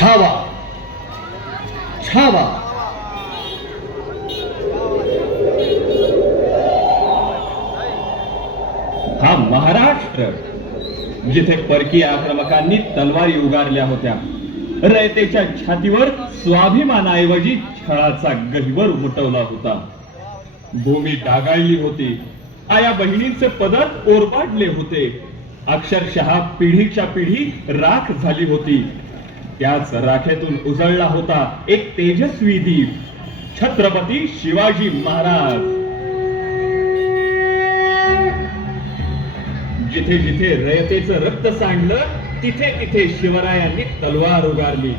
छावा. छावा. हा महाराष्ट्र जिथे परकीय आक्रमकांनी तलवारी उगारल्या होत्या. रयतेच्या छातीवर स्वाभिमानाऐवजी छळाचा गहिवर उमटवला होता. भूमी डागाळली होती. आया बहिणींचे पदर ओरबाडले होते. अक्षरशः पिढीच्या पिढी राख झाली होती. त्याच राखेतून उजळला होता एक तेजस्वी दीप छत्रपती शिवाजी महाराज. जिथे जिथे रयतेचं रक्त सांडलं तिथे तिथे शिवरायांनी तलवार उगारली.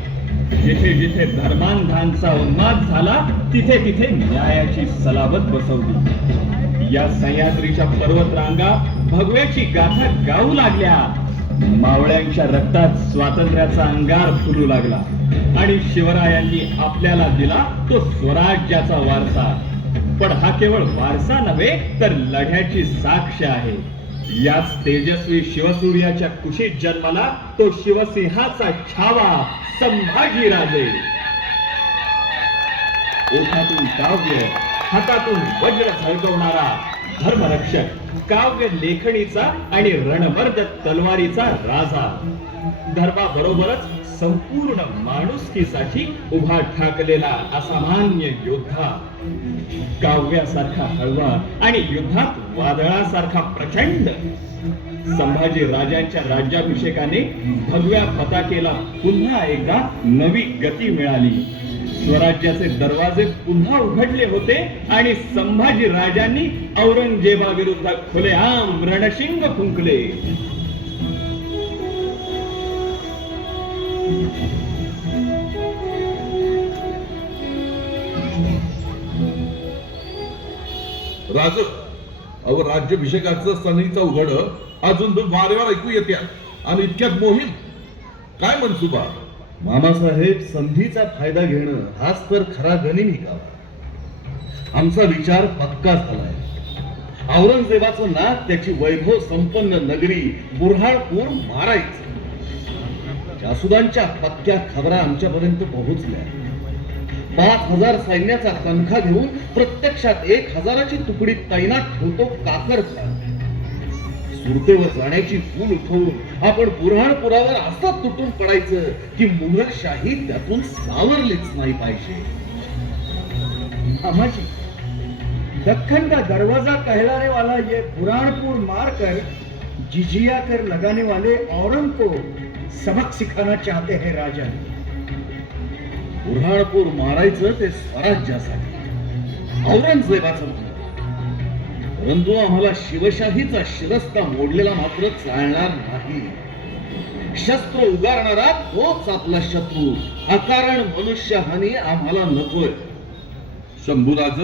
जिथे जिथे धर्मांधांचा उन्माद झाला तिथे तिथे न्यायाची सलावत बसवली. या सह्याद्रीच्या पर्वत रांगा भगव्याची गाथा गाऊ लागल्या. मावळ्यांच्या रक्तात स्वातंत्र्याचा अंगार फुलू लागला. आणि शिवरायांनी आपल्याला दिला तो स्वराज्याचा वारसा. पण हा केवळ वारसा नव्हे तर लढ्याची साक्ष आहे. याच तेजस्वी शिवसूर्याच्या कुशीत जन्माला तो शिवसिंहाचा छावा संभाजी राजे. ओठातून काव्य हातातून वज्र झळकवणारा धर्मरक्षक काव्य लेखणीचा आणि रणवर्द तलवारीचा राजा. धर्माबरोबरच संपूर्ण माणुसकीसाठी उभा ठाकलेला असामान्य योद्धा. काव्यासारखा हळवा आणि युद्धात वादळासारखा प्रचंड. संभाजी राजांच्या राज्याभिषेकाने भगव्या पताकेला पुन्हा एकदा नवी गती मिळाली. स्वराज्याचे दरवाजे पुन्हा उघडले होते आणि संभाजी राजांनी औरंगजेबाविरुद्ध खुलेआम रणशिंग फुंकले. राज अव राज्याभिषेकाचं सनीचा उघड अजून दोन वारेवर ऐकू येत्या आणि इतक्यात मोहीम. काय मनसुबा? मामासाहेब संधीचा फायदा घेणं हाच तर खरा गनिमी निघावा आमचा विचार पक्का झालाय. औरंगजेबाचं नाक त्याची वैभव संपन्न नगरी बुरहाणपूर मारायचं. जासुदांच्या पक्क्या खबरा आमच्यापर्यंत पोहोचल्या. पाच हजार सैन्याचा तनखा घेऊन प्रत्यक्षात एक हजाराची तुकडी तैनात ठेवतो काकरचा. सुरतेवर जाण्याची फूल उठवून आपण बुरहाणपुरावर असं तुटून पडायचं की मुघलशाही त्यातून सावरलीच नाही पाहिजे. अम्माजी दक्कन का दरवाजा कहलाने वाला ये बुरहानपुर मारकर जिजिया कर लगाने वाले औरंग को सबक सिखाना चाहते हैं राजा। बुरहाणपूर मारायचं ते स्वराज्यासाठी औरंगजेबाचं परंतु आम्हाला शिवशाहीचा शिरस्ता मोडलेला मात्र चालणार नाही. शस्त्र उगारणारा तोच आपला शत्रू. अकारण मनुष्य हानी आम्हाला नकोय. शंभूराज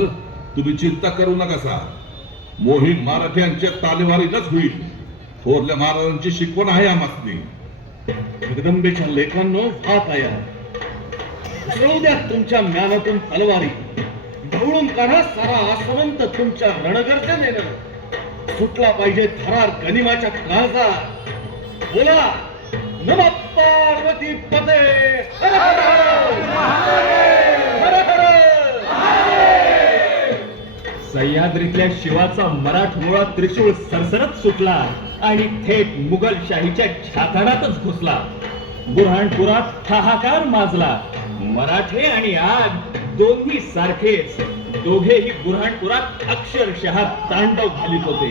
तुम्ही चिंता करू नका मोहीम मराठ्यांच्या तालेवारीनच होईल. थोरल्या महाराजांची शिकवण आहे आम्हाला जगदंबेच्या लेखांनो हात आया उचलू द्या तुमच्या ज्ञानातून तलवारी. ढवळून काढा सारा आसवंत तुमच्या रणगर्जनेनं. सुटला पाहिजे थरार गनिमाच्या काळजा. बोला नम पार्वती पदे हर सह्याद्रीतल्या शिवाचा मराठमोळा त्रिशूळ सरसरत सुटला आणि थेट मुघलशाहीच्या छाताडातच घुसला. बुरहाणपुरात हाहाकार माजला. मराठे आणि आग दोन्ही सारखेच दोघेही बुऱ्हाणपुरात अक्षरशः तांडव घालीत होते.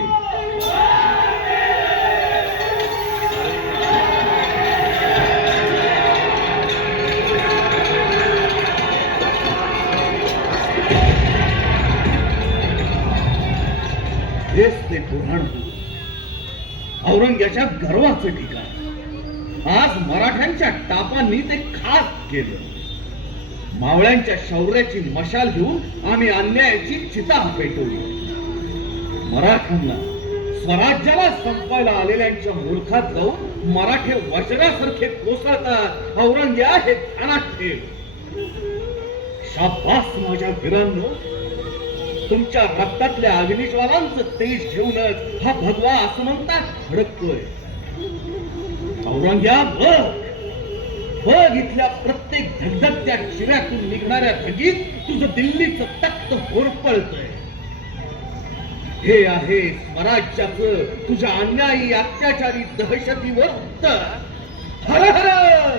हेच ते बुरहाणपूर औरंग्याच्या गर्वाचं ठिकाण. आज मराठ्यांच्या टापांनी ते खास केलं. मावळ्यांच्या शौर्याची मशाल घेऊन आम्ही अन्यायाची चिता पेटवली. मराठ्यांना स्वराज्याला संपायला आलेल्यांच्या मूर्खात जाऊन मराठे वज्रासारखे कोसळतात औरंग्या हे ध्यानात ठेव. शाबास माझ्या वीरांनो. तुमच्या रक्तातल्या अग्निज्वालांच तेज घेऊनच हा भगवा असमंता भडकतोय. औरंग्या बघ. बघ इथल्या प्रत्येक धगधगत्या शिव्यातून निघणाऱ्या धगीत तुझं दिल्लीचं तख्त होरपळतंय. हे आहे स्वराज्याचं तुझ्या अन्यायी अत्याचारी दहशतीवर उत्तर हर हर!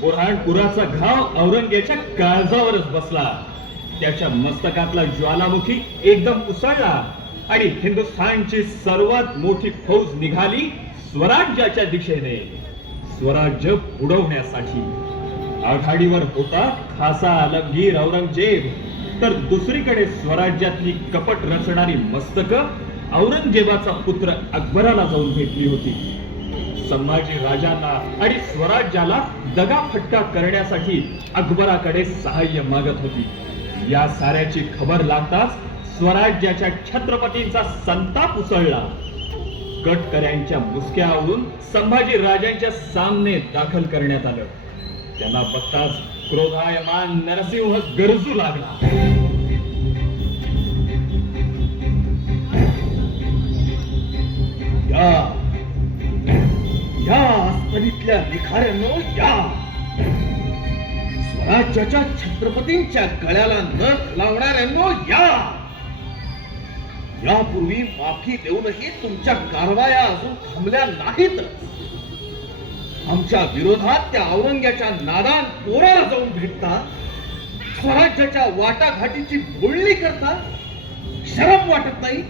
बुऱ्हाणपुराचा घाव औरंगेच्या काळजावरच बसला. त्याच्या मस्तकातला ज्वालामुखी एकदम उसळला आणि हिंदुस्थानची सर्वात मोठी फौज निघाली स्वराज्याच्या दिशेने स्वराज्य बुडवण्यासाठी आघाडीवर होता खासा आलमगीर औरंगजेब. तर दुसरीकडे स्वराज्यातली कपट रचणारी मस्तक औरंगजेबाचा पुत्र अकबराला जाऊन भेटली होती. संभाजी राजांना आणि स्वराज्याला दगाफटका करण्यासाठी अकबराकडे सहाय्य मागत होती. या साऱ्याची खबर लागताच स्वराज्याच्या छत्रपतींचा संताप उसळला. कटकऱ्यांच्या मुसक्यावरून संभाजी राजांच्या सामने दाखल करण्यात आलं. त्यांना बघताच क्रोधायमान नरसिंह गरजू लागला. या. या आस्थनीतल्या निखाऱ्यानो या. स्वराज्याच्या छत्रपतींच्या गळ्याला नख लावणाऱ्यांनो या. यापूर्वी माफी देऊनही तुमच्या कारवाया अजून थांबल्या नाहीत. आमच्या विरोधात त्या औरंग्याच्या नादान पोराला जाऊन भेटता स्वराज्याच्या वाटाघाटीची बोलणी करता शरम वाटत नाही.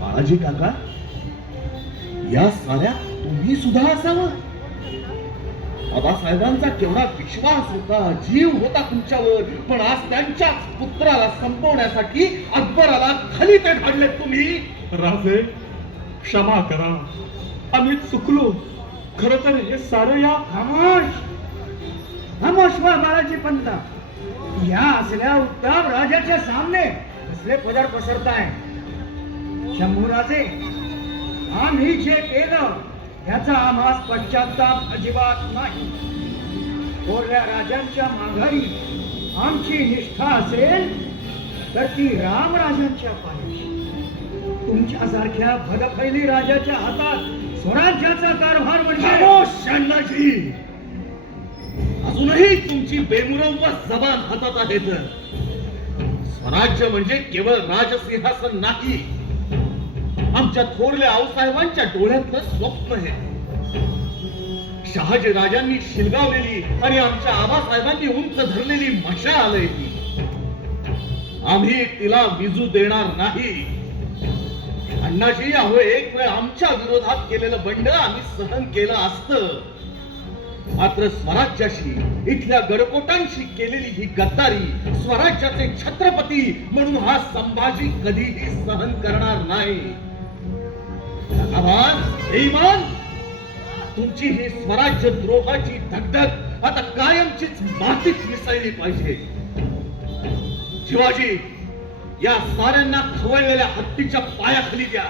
बाळाजी काका या साऱ्या तुम्ही सुद्धा असावं. बाबासाहेबांचा केवढा विश्वास होता जीव होता तुमच्यावर पण आज त्यांच्याच पुत्राला संपवण्यासाठी अकबराला खाली ते धाडले तुम्ही. राजे क्षमा करा. आम्ही चुकलो. खर तर हे सारं या खामोश. खामोश बाळाजी पंत. या असल्या उत्तम राजाच्या सामने कसले पदर पसरताय? शंभूराजे आम्ही जे केलं याचा आम्हास पश्चाताप अजिबात नाही. थोरल्या राजांच्या माघारी आमची निष्ठा असेल तर ती रामराजांच्या पायाशी. तुमच्यासारख्या भदफैली राजाच्या हातात स्वराज्याचा कारभार म्हणजे खामोश अजूनही तुमची बेमुरव जबान हातात आहे तर. स्वराज्य म्हणजे केवळ राजसिंहासन नाही. आमच्या थोरल्या आऊसाहेबांच्या डोळ्यातलं स्वप्न हे. शहाजी राजांनी शिलगावलेली आणि आमच्या आबासाहेबांनी उंच धरलेली मशाल आहे आम्ही तिला विजू देणार नाही. अण्णाजी अहो एक वेळ आमच्या विरोधात केलेलं बंड आम्ही सहन केलं असतं. मात्र स्वराज्याशी इथल्या गडकोटांशी केलेली ही गद्दारी स्वराज्याचे छत्रपती म्हणून हा संभाजी कधीही सहन करणार नाही. भगवान बेईमान. तुमची ही स्वराज्य द्रोहाची धगधग आता कायमचीच मातीत मिसळली पाहिजे. शिवाजी या साऱ्यांना खवळलेल्या हत्तीच्या पायाखाली द्या.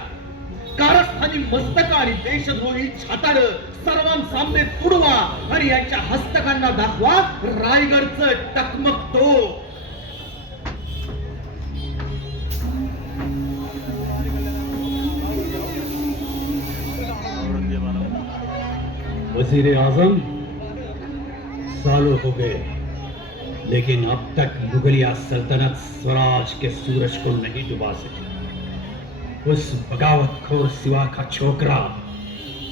कारस्थानी मस्तक आणि देशद्रोही छाताड सर्वांसामने तुडवा आणि यांच्या हस्तकांना दाखवा रायगडचं टकमक वज़ीर आज़म सालों हो गए, लेकिन अब तक मुगलिया सल्तनत स्वराज के सूरज को नहीं डुबा सकी। उस बगावत खोर सिवा का छोकरा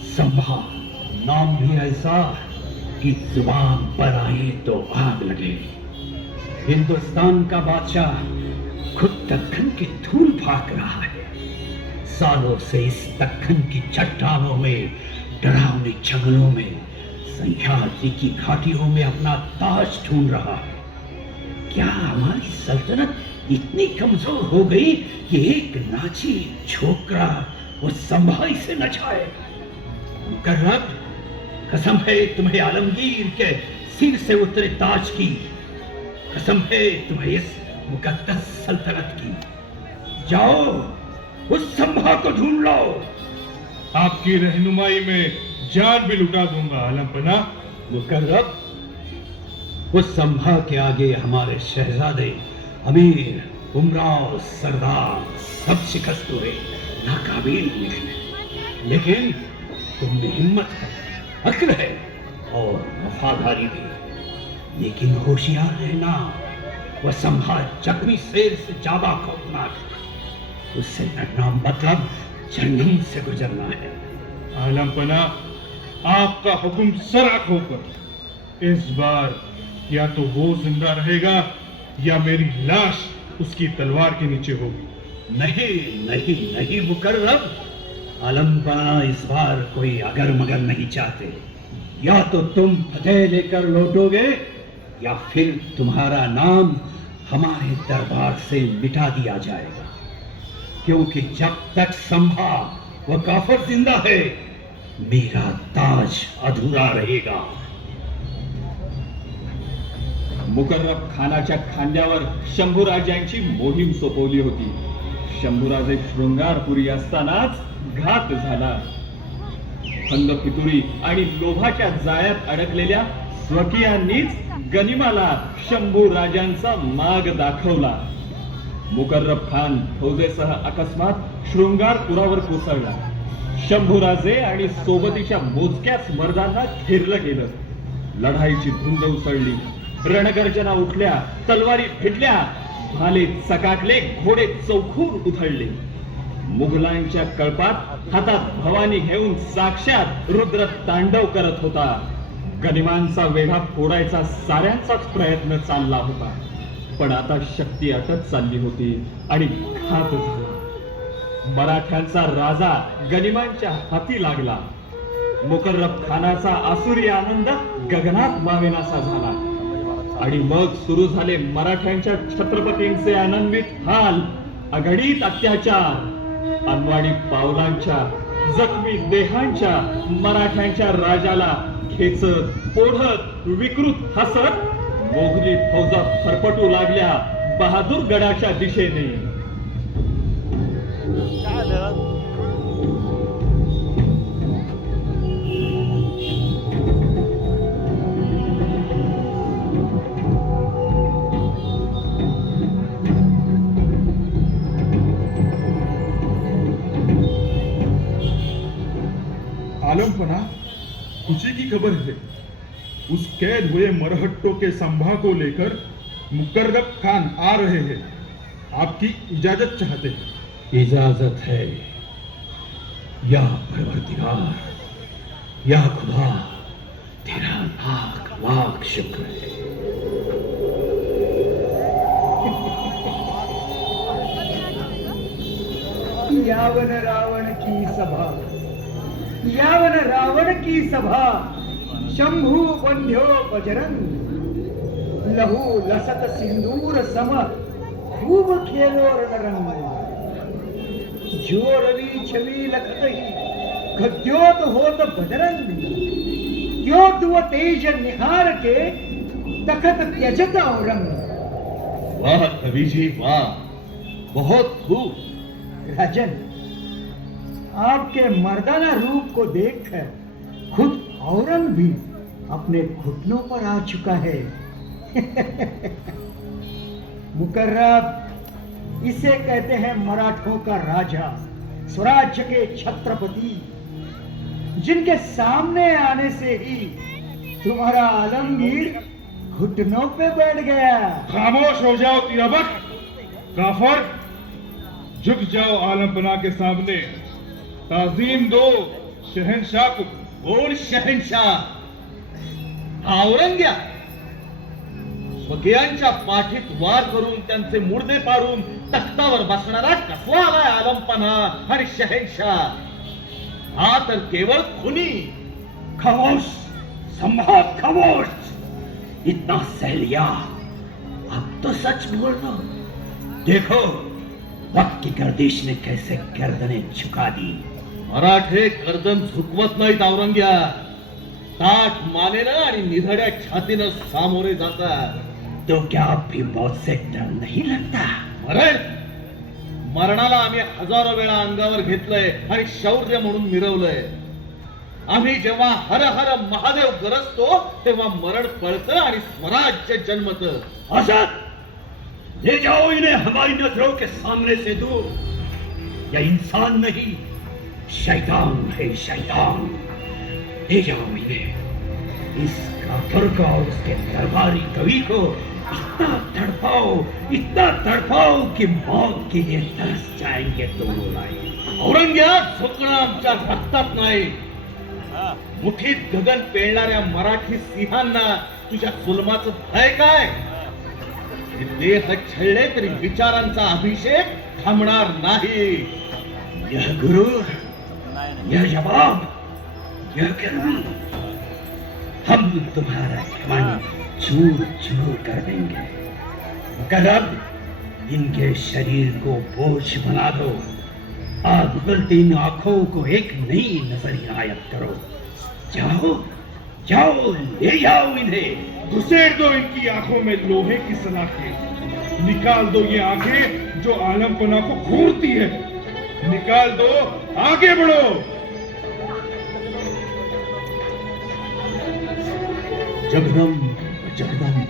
संभा, नाम भी ऐसा कि ज़ुबान पर आए तो आग लगे। हिंदुस्तान का बादशाह खुद दक्खन की धूल फाक रहा है। सालों से इस दक्खन की चट्टानों में डरावने जंगलों में सह्याद्री की घाटियों में अपना ताज ढूंढ रहा है। क्या हमारी सल्तनत इतनी कमज़ोर हो गई कि एक नाची छोकरा वो संभाई से न नचाए मुकर्रब कसम है तुम्हें आलमगीर के सिर से उतरे ताज की। कसम है तुम्हें इस मुकद्दस सल्तनत की। जाओ, उस संभा को ढूंढ लो। आपकी रहनुमाई में जान भी लुटा दूँगा आलमपना मुकर्रब, उस संभा के आगे हमारे शहजादे, अमीर उमराव सरदार, सब शिकस्त हुए नाकाबिल निकले लेकिन तुम में हिम्मत है अक्ल है और वफादारी भी। लेकिन होशियार रहना, वह संभाल जख्मी शेर से ज़्यादा खौफनाक उससे लड़ना मतलब जंगल से गुजरना है। आलमपना आपका हुक्म सर आँखों पर। इस बार या तो वो ज़िंदा रहेगा या मेरी लाश उसकी तलवार के नीचे होगी। नहीं नहीं नहीं मुकर्रम आलमपना इस बार कोई अगर मगर नहीं चाहते। या तो तुम फतेह लेकर लौटोगे या फिर तुम्हारा नाम हमारे दरबार से मिटा दिया जाएगा। क्योंकि जब तक संभा वह काफर जिंदा है मेरा ताज अधूरा रहेगा। मुकर्रब खानाच्या खांद्यावर शंभूराजांची मोहीम सोपवली होती. शंभूराजे शृंगारपुरी असतानाच घात झाला. खंद फितुरी आणि लोभाच्या जाळ्यात अडकलेल्या स्वकीयांनीच गनिमाला शंभू राजांचा माग दाखवला. मुकर्रब खान फौजेसह अकस्मात शृंगारपुरावर कोसळला. शंभूराजे आणि सोबतीच्या मोजक्याच मर्दांना खेरलं गेलं. लढाईची धुंद उसळली. रणगर्जना उठल्या तलवारी फिटल्या भाले चकाटले घोडे चौखून उधळले. मुघलांच्या कळपात हातात भवानी घेऊन साक्षात रुद्र तांडव करत होता. गनिमांचा वेढा फोडायचा साऱ्यांचाच प्रयत्न चालला होता. पण आता शक्ती अटत चालली होती आणि घात झाला. मराठ्यांचा राजा गनिमांच्या हाती लागला. मुकर्रब खानाचा आसुरी आनंद गगनात मावेनासा झाला. आणि मग सुरू झाले मराठ्यांच्या छत्रपतींचे आनंदित हाल अगणित अत्याचार. अनवाणी पावलांच्या जखमी देहांच्या मराठ्यांच्या राजाला खेचत ओढत विकृत हसत मोगली फौजा फरफटू लागल्या बहादूर गडाच्या दिशेने. आलमपणा खुशी की खबर है? उस कैद हुए मरहट्टों के संभा को लेकर मुकर्रब खान आ रहे हैं। आपकी इजाज़त चाहते हैं। इजाज़त है। या परवरदिगार या खुदा तेरा लाख लाख शुक्र है। यावन रावण की सभा। यावन रावण की सभा। शंभू बंध्यो बजरंग। लहू लसत सिंदूर सम खूब खेलो रणरंग। जो रवि छवि लखत ही गद्योत होत बजरंग। यो दुव तेज निहार के तखत त्यजत औरंग? वाह कवि जी वाह। बहुत खूब। राजन आपके मर्दाना रूप को देखकर औरंग भी अपने घुटनों पर आ चुका है। मुकर्रब इसे कहते हैं मराठों का राजा, स्वराज्य के छत्रपति, जिनके सामने आने से ही तुम्हारा आलमगीर घुटनों पे बैठ गया। खामोश हो जाओ तिरबक। काफर, झुक जाओ आलमपना के सामने। ताजीम दो, शहनशाह को। कोण शहनशाह औरंग्या स्वकीयांच्या पाठीत वार करून त्यांचे मुडदे पाडून तख्तावर बसणारा कसला आलाय आलमपणा आणि शहनशाह हा तर केवळ खुनी खामोश संभाल खामोश इतना सह लिया अब तो सच बोलना देखो वक्त की गर्दिश ने कैसे गर्दनें झुका दी मराठे गर्दन झुकवत नाहीत औरंग्या. ताट मानेनं आणि निधड्या छातीनं सामोरे जातात. तो क्या भी मौत से डर नहीं लगता. मरण मरणाला आम्ही हजारो वेळा अंगावर घेतलंय आणि शौर्य म्हणून मिरवलंय. आम्ही जेव्हा हर हर महादेव गरजतो तेव्हा मरण पळतं आणि स्वराज्य जन्मतं. आजाद ले जाओ इन्हें हमारी नजरों के सामने से दूर. यह इंसान नहीं शैतान है शैतान ले जाओ इन्हें इस काफर को और उसके दरबारी कवि को इतना तड़पाओ इतना तड़पाओ कि मौत के लिए तरस जाएंगे दोनों लाए। औरंग्यात झोकणं आमच्या रक्तात नाही मुठीत गगन पेलणाऱ्या मराठी सिंहांना तुझ्या जुलमाचं भय काय? हे देह छळले तरी विचारांचा अभिषेक थांबणार नाही। यह गुरु यह जवाब यह कर्म हम तुम्हारा घमंड चूर चूर कर देंगे। मुकर्रब इनके शरीर को बोझ बना दो। और उगलती इन आँखों को एक नई नज़र इनायत करो। जाओ जाओ ले जाओ इन्हें। घुसेड़ दो इनकी आँखों में लोहे की सलाखें। निकाल दो ये आँखें जो आलमपना को घूरती है। निकाल दो आगे बढ़ो। जगदम जगदम।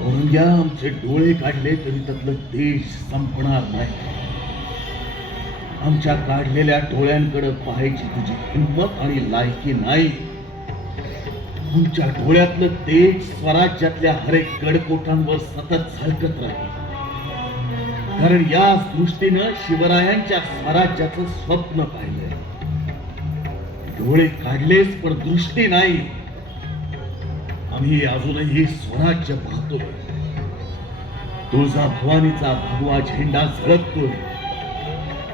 औरंग्या आमचे डोळे काढले तरी त्यातलं देश संपणार नाही. आमच्या काढलेल्या डोळ्यांकडे पाहायची तुझी हिंमत आणि लायकी नाही. तुमच्या डोळ्यातलं तेज स्वराज्यातल्या हरेक गडकोटांवर सतत झळकत राहील. कारण या दृष्टीनं शिवरायांच्या स्वराज्याचं स्वप्न पाहिलंय. डोळे काढलेच पण दृष्टी नाही. आम्ही अजूनही स्वराज्य पाहतोय. तुळजा भवानीचा भगवा झेंडा झळकतोय.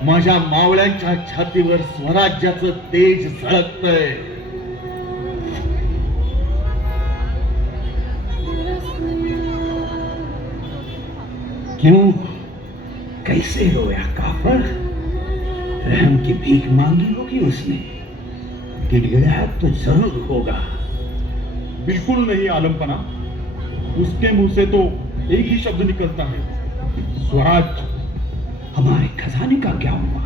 माझ्या मावळ्यांच्या छातीवर स्वराज्याचं तेज झळकतय. क्यों? कैसे रोया काफर? रहम की भीख मांगी होगी उसने। गिड़गिड़ाया तो ज़रूर होगा। बिल्कुल नहीं आलमपना। उसके मुँह से तो एक ही शब्द निकलता है। स्वराज। हमारे खजाने का क्या हुआ?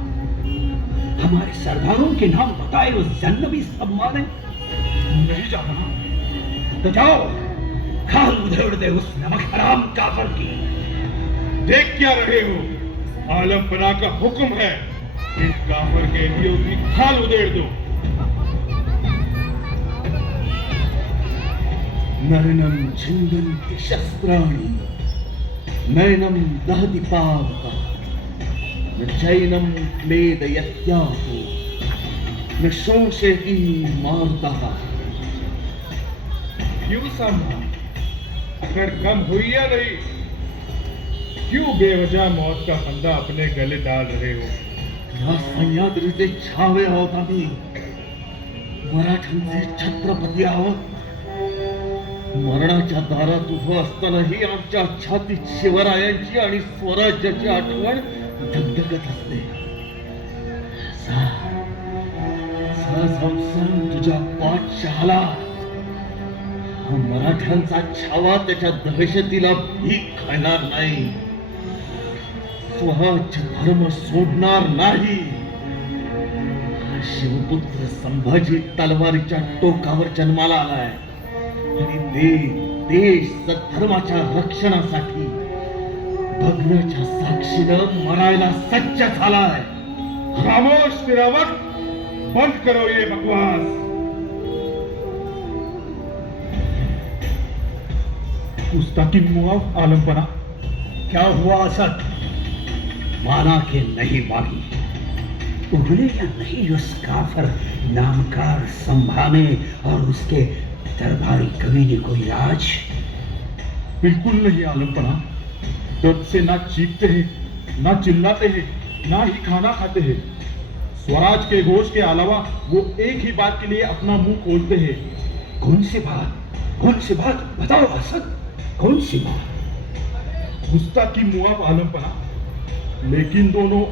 हमारे सरदारों के नाम बताए वो उस जन्नवी सब मारे नहीं जाना। तो जाओ खाल उधेड़ दे उस नमक हराम काफर की। देख क्या रहे हो? आलमपना का हुक्म है इस काफर के लिए की खाल उधेड़ दो। नरनम छिंदन्ति शस्त्राणि नयनं दहति पावकः न चैनं क्लेदयत्यापो न शोषयति मारुतः। क्यों सामना अगर कम हुई या नहीं क्यों बेवजह मौत का फंदा अपने गले डाल रहे हो? या सह्याद्रीचे छावे आहोत आम्ही मराठ्यांचे छत्रपती आहोत मरणाच्या दारात उभं असतानाही आमच्या छातीत शिवरायांची आणि स्वराज्याची आठवण धगधगत असते. तुझ्या पाठशहाला मराठ्यांचा छावा त्याच्या दहशतीला भीक खाणार नाही. स्वराज्य धर्म सोडणार नाही. शिवपुत्र संभाजी तलवारीच्या टोकावर जन्माला आलाय आणि ते देश सद्धर्माच्या रक्षणासाठी भग्नाच्या साक्षीनं मरायला सज्ज झालाय. खामोश निरावत बंद करो ये बकवास. गुस्ताखी मुआफ आलमपना क्या हुआ असद माना के नहीं मांगी। उगले या नहीं उस काफर नामकार संभाने और उसके दरबारी कवि ने कोई राज? बिल्कुल नहीं आलमपना दर्द से ना चीखते हैं ना चिल्लाते हैं ना ही खाना खाते हैं। स्वराज के घोष के अलावा वो एक ही बात के लिए अपना मुँह खोलते हैं। कौन सी बात? कौन सी बात? बताओ असद कौन सी बात? गुस्ताखी मुआफ आलमपना लेकिन दोनों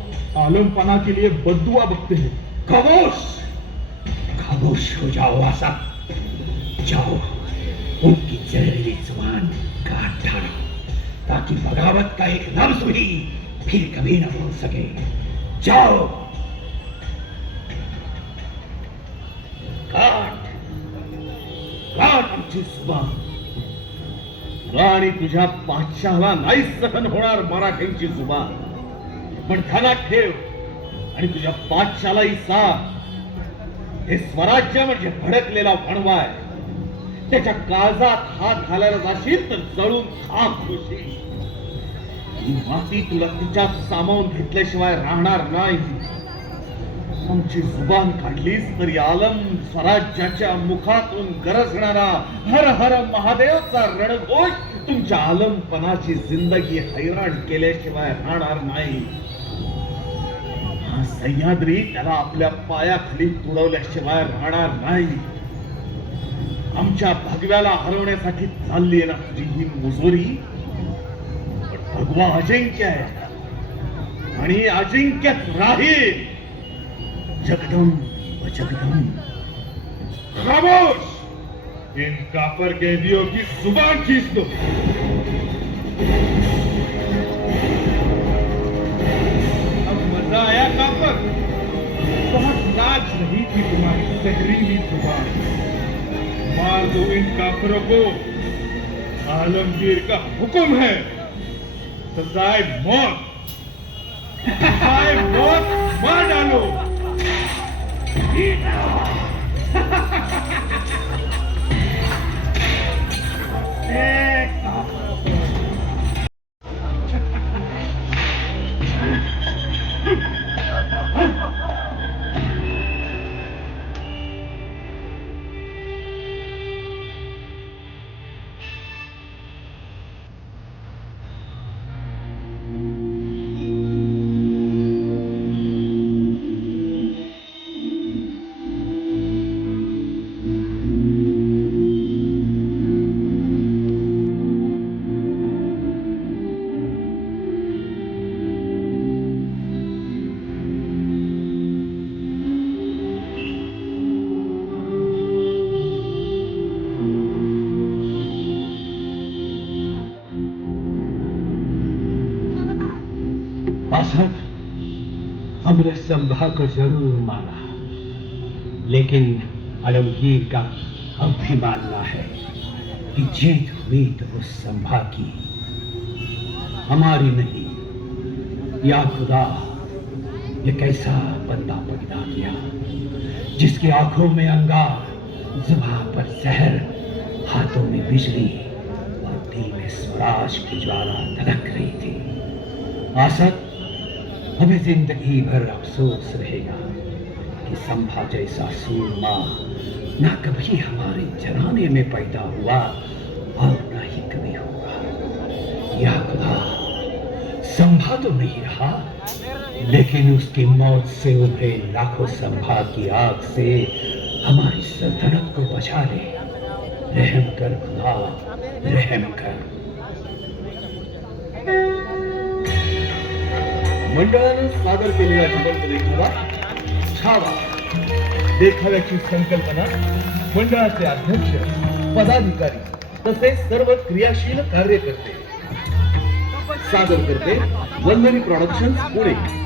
आलमपना के लिए बदुआ बकते हैं। खबोश खबोश हो जाओ आशा। जाओ उनकी जहरीली जुबान काट डालो ताकि बगावत का एक लफ्ज भी फिर कभी ना बोल सके। जाओ। काट। काट उनकी जुबान। आणि तुझ्या पाचशाला नाही सहन होणार मराठ्यांची जुबान। पण ध्यानात ठेव. आणि तुझ्या पाठशालाही सांग. हे स्वराज्य म्हणजे भडकलेला वणवाय. त्याच्या काळजात हात घालायला जाशील तर जळून खाक होशील. माती तुला तिच्यात सामावून घेतल्याशिवाय राहणार नाही. आमची जुबान काढलीस तरी आलम स्वराज्याच्या मुखातून गरजणारा हर हर महादेवचा रणघोष तुमच्या आलमपणाची जिंदगी हैराण केल्याशिवाय राहणार नाही. सह्याद्री त्याला आपल्या पायाखाली तुडवल्याशिवाय राहणार नाही. आमच्या भगव्याला हरवण्यासाठी चालली ना तुझी ही मुजोरी. पण भगवा अजिंक्य आहे. आणि अजिंक्यच राहील. जगदम जगदम खामोश इन कापर कैदियों की सुबह खींच दो। लाज की तुम्हारी ही ज़ुबान मार दो इन काफरों को आलमगीर का हुक्म है। सजाए मौत। सजाए मौत, मार डालो। असद हमने संभा को ज़रूर माना लेकिन आलमगीर का अब भी मानना है कि जीत हुई तो उस संभा की। हमारी नहीं, या खुदा ये कैसा बंदा पैदा किया जिसकी आँखों में अंगार जुबा पर जहर, हाथों में बिजली और दिल में स्वराज की ज्वाला धड़क रही थी। आसद हमें ज़िंदगी भर अफसोस रहेगा कि संभा जैसा सूरमा ना कभी हमारे जनाने में पैदा हुआ और ना ही कभी होगा। या खुदा, संभा तो नहीं रहा, लेकिन उसकी मौत से उभरे लाखों संभा की आग से हमारी सल्तनत को बचा ले। रहम कर खुदा, रहम कर। मंडळानं सादर केलेला देखावा छावा देखाव्याची संकल्पना मंडळाचे अध्यक्ष पदाधिकारी तसेच सर्व क्रियाशील कार्यकर्ते सादर करते. वंदनी प्रॉडक्शन पुणे.